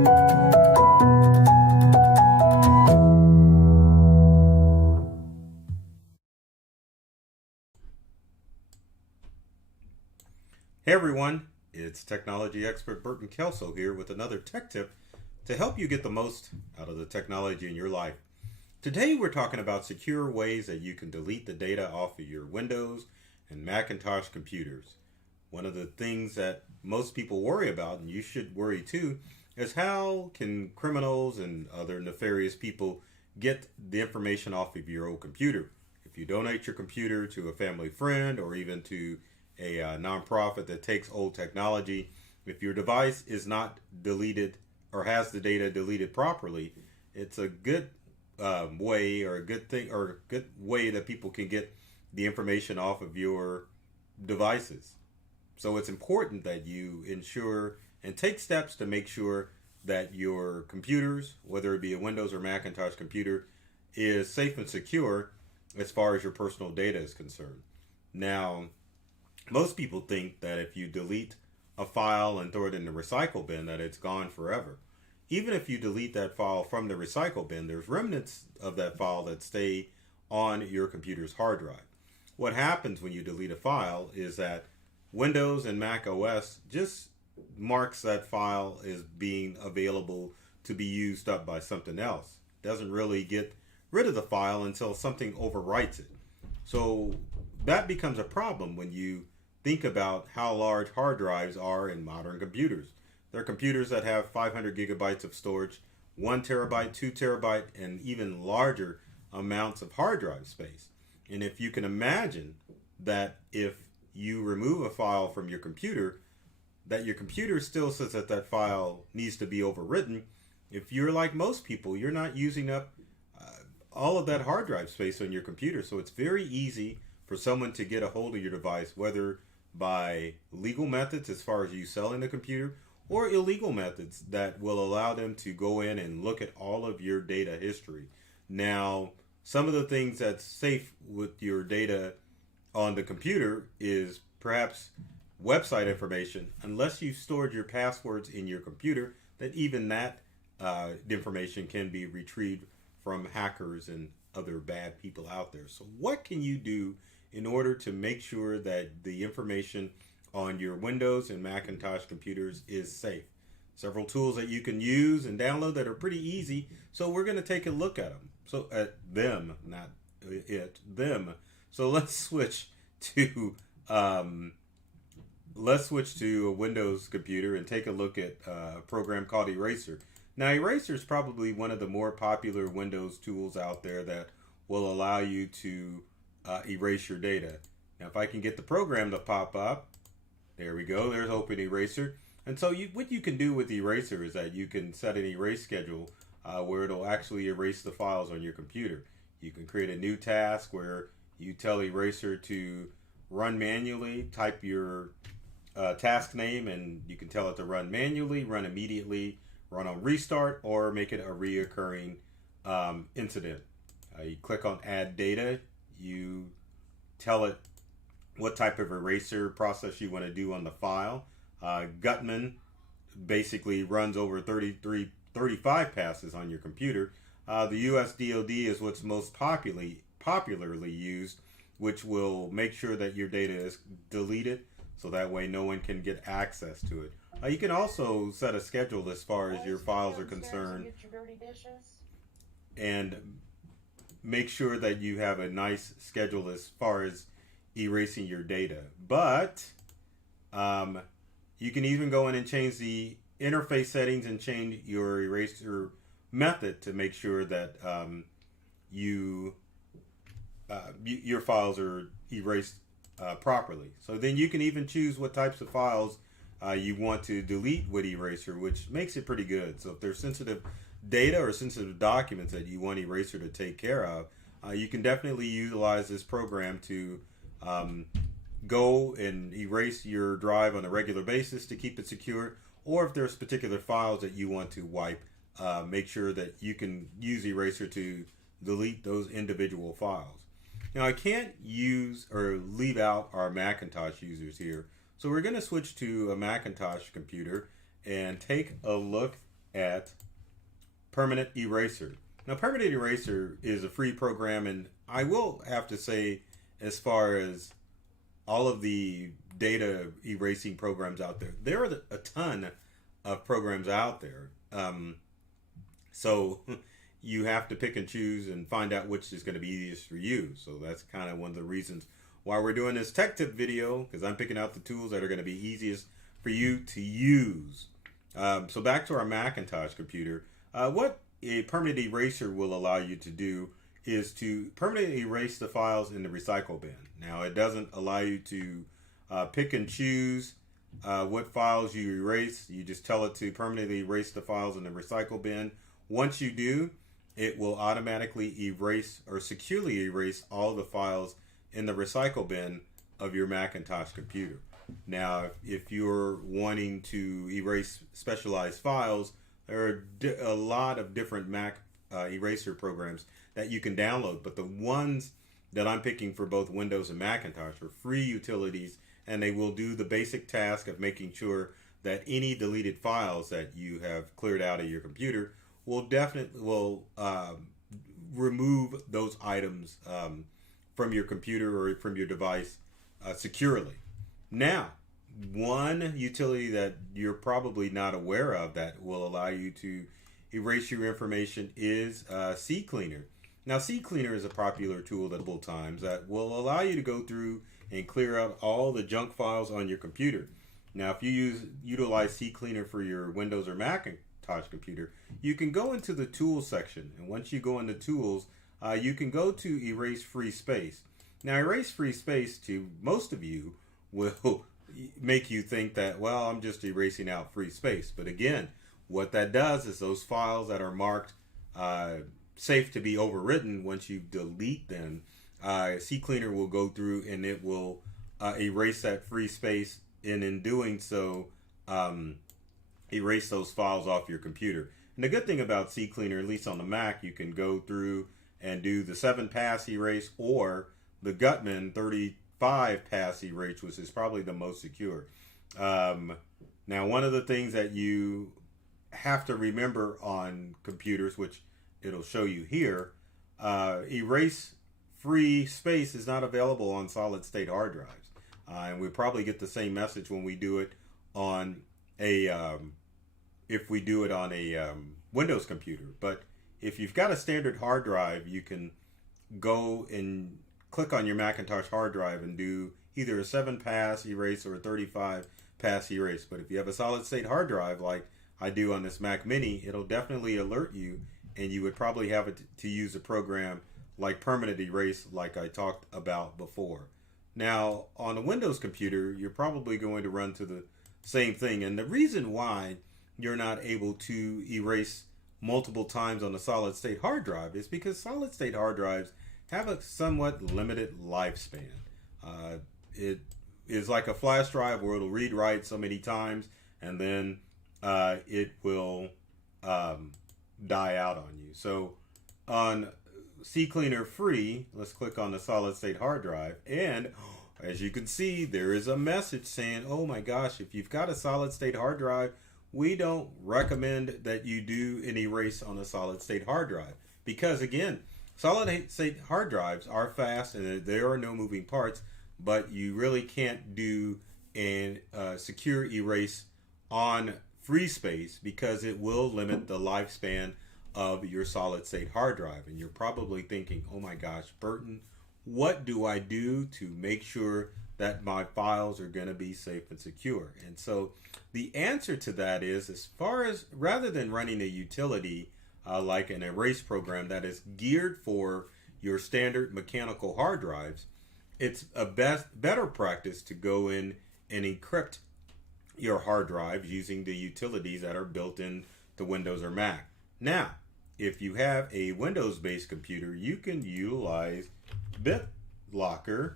Hey everyone, it's technology expert Burton Kelso here with another tech tip to help you get the most out of the technology in your life. Today we're talking about secure ways that you can delete the data off of your Windows and Macintosh computers. One of the things that most people worry about, and you should worry too, is how can criminals and other nefarious people get the information off of your old computer. If you donate your computer to a family friend or even to a nonprofit that takes old technology, if your device is not deleted or has the data deleted properly, it's a good way or a good thing or a good way that people can get the information off of your devices. So it's important that you ensure and take steps to make sure that your computers, whether it be a Windows or Macintosh computer, is safe and secure as far as your personal data is concerned. Now, most people think that if you delete a file and throw it in the recycle bin that it's gone forever. Even if you delete that file from the recycle bin, there's remnants of that file that stay on your computer's hard drive. What happens when you delete a file is that Windows and Mac OS just marks that file as being available to be used up by something else. It doesn't really get rid of the file until something overwrites it. So that becomes a problem when you think about how large hard drives are in modern computers. There are computers that have 500 gigabytes of storage, 1 terabyte, 2 terabyte, and even larger amounts of hard drive space. And if you can imagine that if you remove a file from your computer, that your computer still says that that file needs to be overwritten. If you're like most people, you're not using up all of that hard drive space on your computer. So it's very easy for someone to get a hold of your device, whether by legal methods as far as you selling the computer or illegal methods that will allow them to go in and look at all of your data history. Now, some of the things that's safe with your data on the computer is perhaps website information, unless you've stored your passwords in your computer, that even that information can be retrieved from hackers and other bad people out there. So what can you do in order to make sure that the information on your Windows and Macintosh computers is safe? Several tools that you can use and download that are pretty easy. So we're going to take a look at them. So at them, not it, them. So let's switch to a Windows computer and take a look at a program called Eraser. Now, Eraser is probably one of the more popular Windows tools out there that will allow you to erase your data. Now, if I can get the program to pop up, there we go. There's Open Eraser. And so what you can do with Eraser is that you can set an erase schedule where it'll actually erase the files on your computer. You can create a new task where you tell Eraser to run manually, type your task name, and you can tell it to run manually, run immediately, run on restart, or make it a reoccurring incident. You click on Add Data. You tell it what type of eraser process you want to do on the file. Gutman basically runs over 35 passes on your computer. The US DoD is what's most popularly used, which will make sure that your data is deleted so that way no one can get access to it. You can also set a schedule as far as your files are concerned and make sure that you have a nice schedule as far as erasing your data. But you can even go in and change the interface settings and change your eraser method to make sure that your files are erased properly. So then you can even choose what types of files you want to delete with Eraser, which makes it pretty good. So if there's sensitive data or sensitive documents that you want Eraser to take care of, you can definitely utilize this program to go and erase your drive on a regular basis to keep it secure. Or if there's particular files that you want to wipe, make sure that you can use Eraser to delete those individual files. Now I can't use or leave out our Macintosh users here. So we're going to switch to a Macintosh computer and take a look at Permanent Eraser. Now, Permanent Eraser is a free program, and I will have to say, as far as all of the data erasing programs out there are a ton of programs out there. So you have to pick and choose and find out which is going to be easiest for you. So that's kind of one of the reasons why we're doing this tech tip video, because I'm picking out the tools that are going to be easiest for you to use. So back to our Macintosh computer, what a permanent eraser will allow you to do is to permanently erase the files in the recycle bin. Now, it doesn't allow you to pick and choose what files you erase. You just tell it to permanently erase the files in the recycle bin. Once you do, it will automatically erase or securely erase all the files in the recycle bin of your Macintosh computer. Now, if you're wanting to erase specialized files, there are a lot of different Mac eraser programs that you can download, but the ones that I'm picking for both Windows and Macintosh are free utilities, and they will do the basic task of making sure that any deleted files that you have cleared out of your computer will definitely remove those items from your computer or from your device securely. Now, one utility that you're probably not aware of that will allow you to erase your information is CCleaner. Now, CCleaner is a popular tool at multiple times that will allow you to go through and clear out all the junk files on your computer. Now, if you utilize CCleaner for your Windows or Macintosh computer, you can go into the Tools section, and once you go into Tools, you can go to Erase Free Space. Now, Erase Free Space, to most of you, will make you think that, well, I'm just erasing out free space. But again, what that does is those files that are marked safe to be overwritten, once you delete them, CCleaner will go through and it will erase that free space, and in doing so, erase those files off your computer. And the good thing about CCleaner, at least on the Mac, you can go through and do the 7-pass erase or the Gutmann 35-pass erase, which is probably the most secure. Now, one of the things that you have to remember on computers, which it'll show you here, erase free space is not available on solid state hard drives. And we probably get the same message when we do it on a if we do it on a Windows computer. But if you've got a standard hard drive, you can go and click on your Macintosh hard drive and do either a 7-pass erase or a 35-pass erase. But if you have a solid state hard drive like I do on this Mac Mini, it'll definitely alert you, and you would probably have it to use a program like Permanent Erase like I talked about before. Now, on a Windows computer, you're probably going to run to the same thing. And the reason why you're not able to erase multiple times on a solid state hard drive is because solid state hard drives have a somewhat limited lifespan. It is like a flash drive where it'll read write so many times, and then it will die out on you. So on CCleaner Free, let's click on the solid state hard drive, and as you can see, there is a message saying, oh my gosh, if you've got a solid state hard drive, we don't recommend that you do an erase on a solid state hard drive, because again, solid state hard drives are fast and there are no moving parts, but you really can't do a secure erase on free space because it will limit the lifespan of your solid state hard drive. And you're probably thinking, oh my gosh, Burton, what do I do to make sure that my files are going to be safe and secure? And so the answer to that is, as far as rather than running a utility like an erase program that is geared for your standard mechanical hard drives, it's a better practice to go in and encrypt your hard drive using the utilities that are built in to Windows or Mac. Now, if you have a Windows-based computer, you can utilize BitLocker,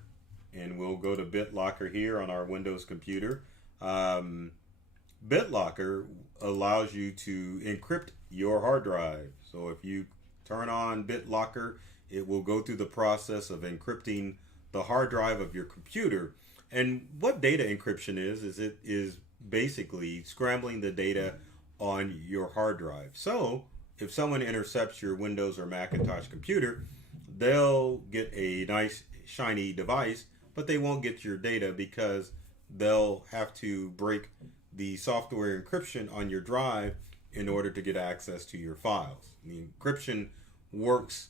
and we'll go to BitLocker here on our Windows computer. BitLocker allows you to encrypt your hard drive. So if you turn on BitLocker, it will go through the process of encrypting the hard drive of your computer. And what data encryption is it is basically scrambling the data on your hard drive. So if someone intercepts your Windows or Macintosh computer, they'll get a nice shiny device, but they won't get your data because they'll have to break the software encryption on your drive in order to get access to your files. The encryption works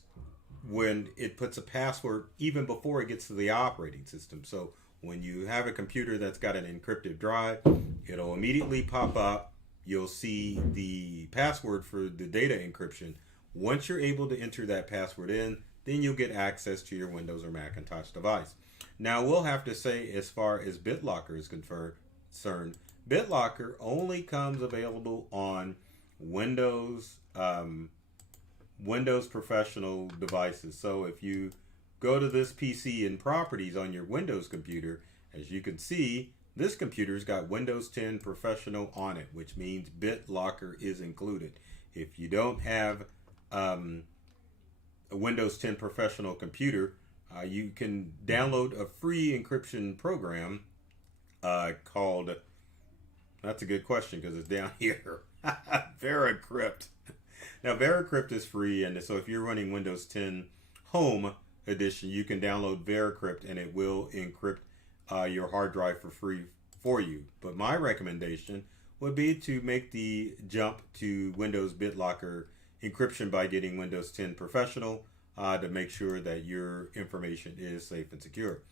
when it puts a password even before it gets to the operating system. So when you have a computer that's got an encrypted drive, it'll immediately pop up. You'll see the password for the data encryption. Once you're able to enter that password in, then you'll get access to your Windows or Macintosh device. Now, we'll have to say, as far as BitLocker is concerned, BitLocker only comes available on Windows Windows professional devices. So if you go to this PC and properties on your Windows computer, as you can see, this computer's got Windows 10 Professional on it, which means BitLocker is included. If you don't have a Windows 10 Professional computer, you can download a free encryption program called, that's a good question because it's down here, VeraCrypt. Now, VeraCrypt is free, and so if you're running Windows 10 Home Edition, you can download VeraCrypt, and it will encrypt your hard drive for free for you. But my recommendation would be to make the jump to Windows BitLocker encryption by getting Windows 10 Professional to make sure that your information is safe and secure.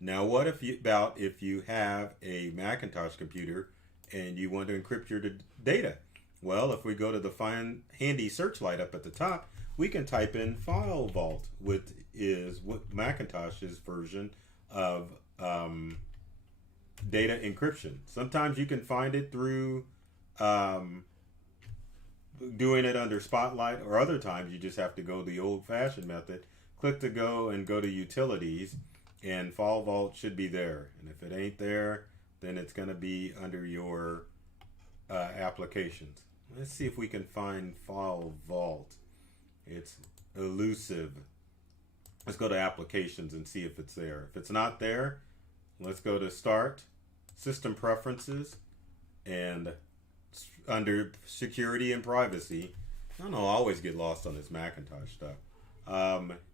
Now, what if you have a Macintosh computer and you want to encrypt your data? Well, if we go to the fine handy searchlight up at the top, we can type in File Vault, which is Macintosh's version of data encryption. Sometimes you can find it through doing it under Spotlight, or other times you just have to go the old-fashioned method. Click to go and go to Utilities, and File Vault should be there. And if it ain't there, then it's going to be under your applications. Let's see if we can find File Vault. It's elusive. Let's go to Applications and see if it's there. If it's not there, let's go to Start, System Preferences, and under Security and Privacy. I don't know, I always get lost on this Macintosh stuff.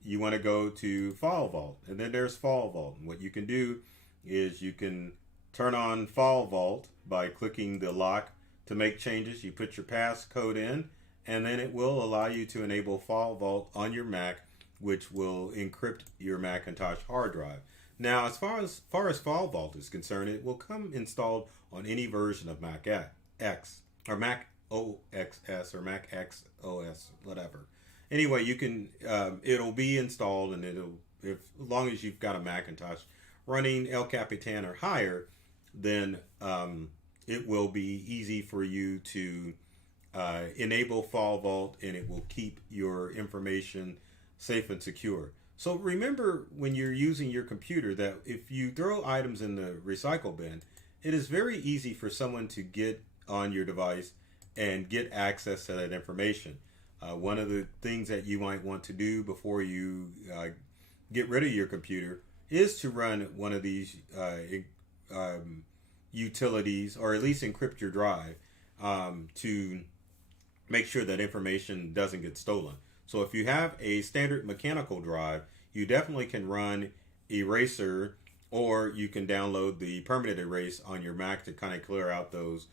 You want to go to File Vault, and then there's File Vault. And what you can do is you can turn on File Vault by clicking the lock to make changes. You put your passcode in, and then it will allow you to enable File Vault on your Mac, which will encrypt your Macintosh hard drive. Now, as far as File Vault is concerned, it will come installed on any version of Mac X or Mac OXS or Mac X OS, whatever. Anyway, you can it'll be installed, and as long as you've got a Macintosh running El Capitan or higher, then it will be easy for you to enable File Vault, and it will keep your information safe and secure. So remember, when you're using your computer, that if you throw items in the recycle bin, it is very easy for someone to get on your device and get access to that information. One of the things that you might want to do before you get rid of your computer is to run one of these utilities, or at least encrypt your drive to make sure that information doesn't get stolen. So if you have a standard mechanical drive, you definitely can run Eraser, or you can download the permanent erase on your Mac to kind of clear out those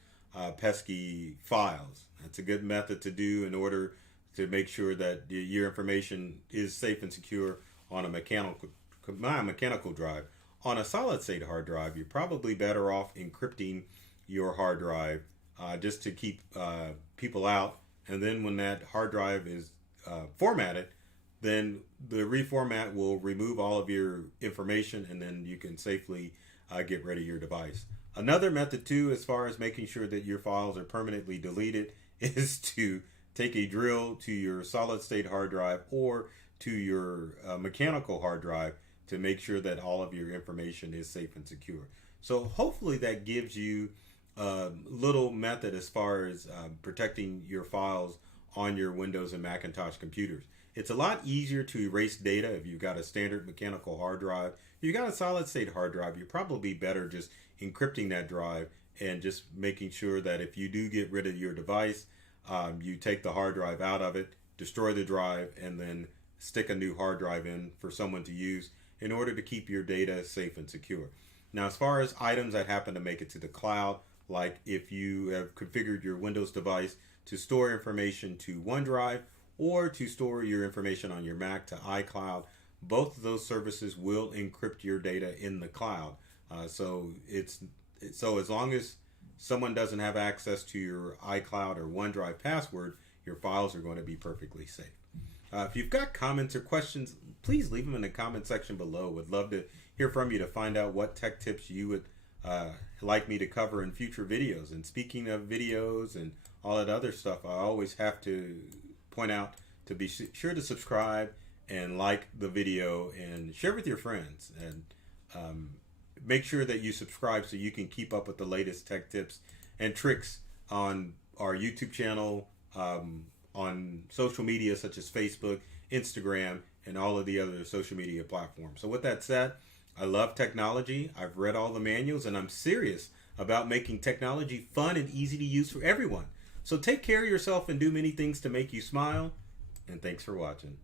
pesky files. That's a good method to do in order to make sure that your information is safe and secure on a mechanical drive. On a solid state hard drive, you're probably better off encrypting your hard drive just to keep people out. And then when that hard drive is formatted, then the reformat will remove all of your information, and then you can safely get rid of your device. Another method too, as far as making sure that your files are permanently deleted, is to take a drill to your solid state hard drive or to your mechanical hard drive to make sure that all of your information is safe and secure. So hopefully that gives you a little method as far as protecting your files on your Windows and Macintosh computers. It's a lot easier to erase data if you've got a standard mechanical hard drive. If you've got a solid state hard drive, you're probably better just encrypting that drive and just making sure that if you do get rid of your device, you take the hard drive out of it, destroy the drive, and then stick a new hard drive in for someone to use in order to keep your data safe and secure. Now, as far as items that happen to make it to the cloud, like if you have configured your Windows device to store information to OneDrive or to store your information on your Mac to iCloud, both of those services will encrypt your data in the cloud. So as long as someone doesn't have access to your iCloud or OneDrive password, your files are going to be perfectly safe. If you've got comments or questions, please leave them in the comment section below. Would love to hear from you to find out what tech tips you would like me to cover in future videos. And speaking of videos and all that other stuff, I always have to point out to be sure to subscribe and like the video and share with your friends. And make sure that you subscribe so you can keep up with the latest tech tips and tricks on our YouTube channel, on social media such as Facebook, Instagram, and all of the other social media platforms. So with that said, I love technology. I've read all the manuals, and I'm serious about making technology fun and easy to use for everyone. So take care of yourself and do many things to make you smile. And thanks for watching.